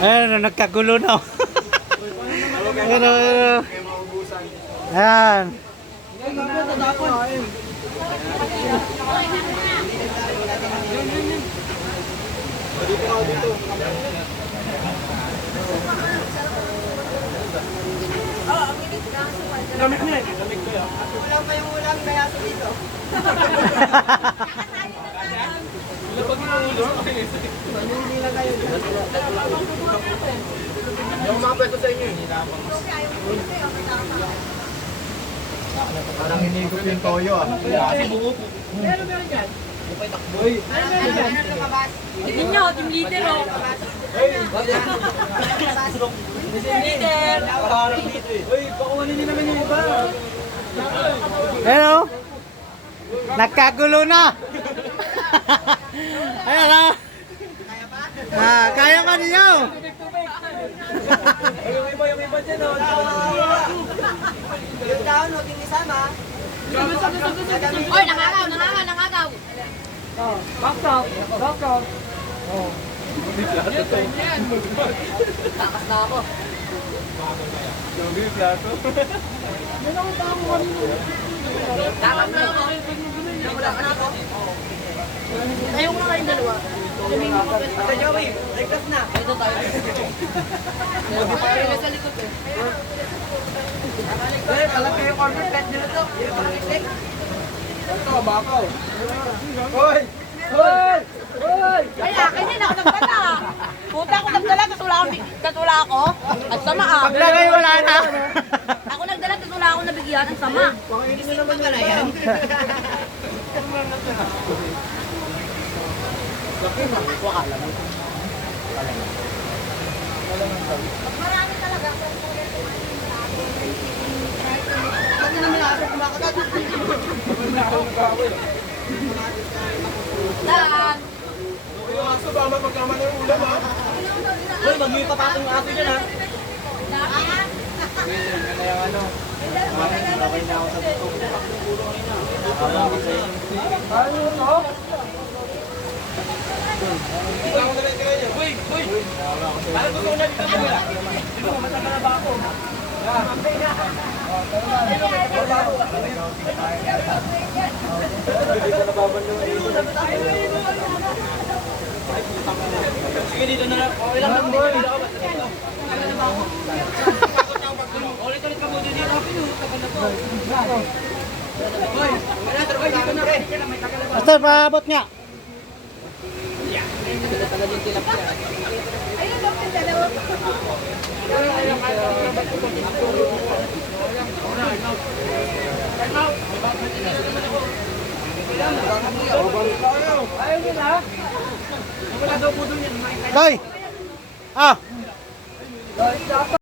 Ayan, nagkagulo na. Ayan. Ayan. Lamig na eh. Lamig ko yan. Kulang pa yung ulam kaya sa dito. Lapag yung ulo. Hindi lang kayo. Yung mga pwesto sa inyo eh. Parang hinigop yung toyo ah. Kasi buo po. Meron yan. Takboy. Ano lumabas? Tignan nyo, team leader oh. Team leader. Parang dito eh. Uy, pakuhanin nyo naman yung iba. Ayan o. Nagkagulo na. Ayan o. Kaya pa ninyo. Ay, yung iba dyan oh. Yung daon, huwag yung isama. Oy, nangagaw. Back up. Takas na ako. Sabi yung plato. Takas na ako. Ayaw ko na kayong dalawa. Sa Joey, ligtas na. Ito tayo. May sa likod eh. Uy, alam kayo corner pet nyo to. Yung pang-isik. Ito, bakaw. Hoy! Hoy! Hoy! Ay, akin din ako nagdala. Puta ako nagdala, tatula ako. Ang sama ah. Paglagay wala na. Ako nagdala, tatula ako nabigyan. Ang sama. Pakainin mo naman na yan. Marami talaga. Kasi naman ako kumakagat. Dan. Yung aso ba magkama ng ulam ha? Hoy, magmipapatong yung aso dyan ha? Ikaw mo na rin kaya niya. Uy! Uy! Ano gusto ko na dito nila? Dito, matanda na ba ako? Sige, dito na lang. Okay lang naman dito. Ulit-ulit ka muna dito. Tagal na to. Hoy! Wala, tagal dito na. Basta paabot nga. Ayaw nyo na. Wala daw po doon yan. Koy! Ah!